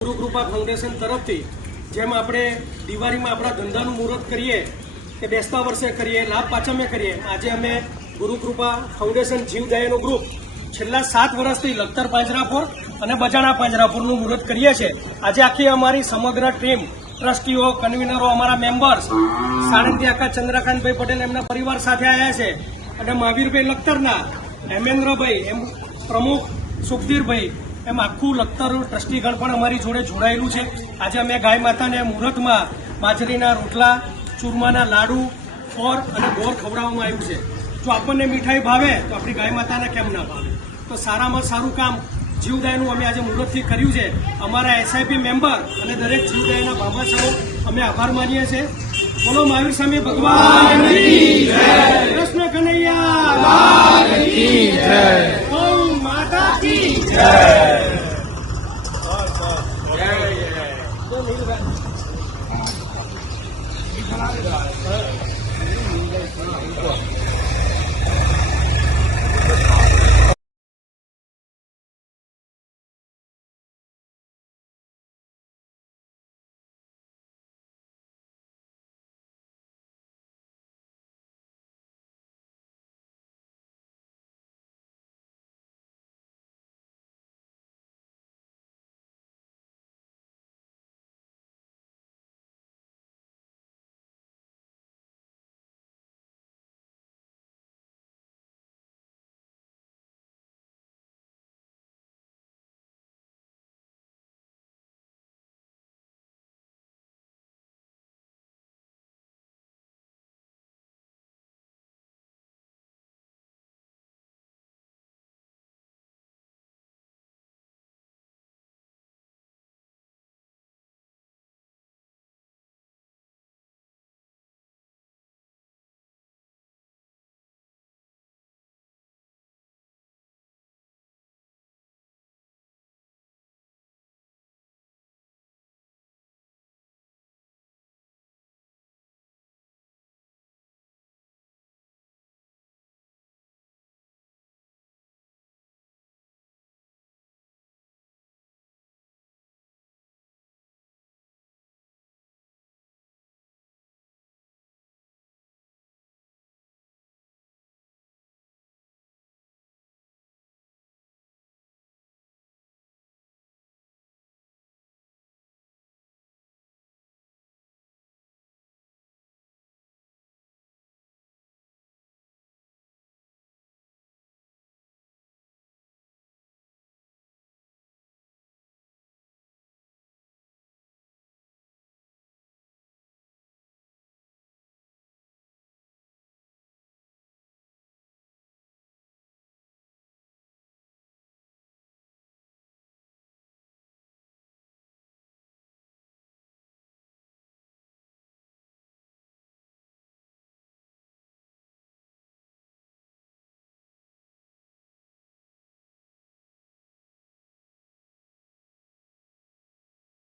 Gurukripa foundation તરફથી જેમ આપણે દિવાળીમાં આપણા ધંધાનું મુહૂર્ત કરીએ કે બેસતા વર્ષે કરીએ, લાભ પાંચમે કરીએ, આજે અમે ગુરુકૃપા ફાઉન્ડેશન જીવદયાનું ગ્રુપ છેલ્લા 7 વર્ષથી લખતર પાંજરાપોર અને બજાણા પાંજરાપોરનું મુહૂર્ત કરીએ છીએ। આજે આખી અમારી સમગ્ર ટીમ, ટ્રસ્ટીઓ, કન્વીનરો, અમારા મેમ્બર્સ, સાણંદથી આખા ચંદ્રકાંતભાઈ પટેલ એમના પરિવાર સાથે આવ્યા છે અને મહાવીરભાઈ લખતરના, હેમેન્દ્રભાઈ એમ પ્રમુખ સુખધીરભાઈ એમ આખું લખતર ટ્રસ્ટીગણ પણ અમારી જોડે જોડાયેલું છે। આજે અમે ગાય માતાને મુહૂર્તમાં બાજરીના રોટલા, ચૂરમાના લાડુ, ફોર અને બોર ખવડાવવામાં આવ્યું છે। જો આપણને મીઠાઈ ભાવે તો આપણી ગાય માતાને કેમ ના ભાવે? તો સારામાં સારું કામ જીવદયાનું અમે આજે મુહૂર્તથી કર્યું છે। અમારા એસઆઈપી મેમ્બર અને દરેક જીવદયાના ભામાસરો અમે આભાર માનીએ છીએ। બોલો મહાવીર સ્વામી ભગવાન કી જય, કૃષ્ણ કનૈયા કી જય।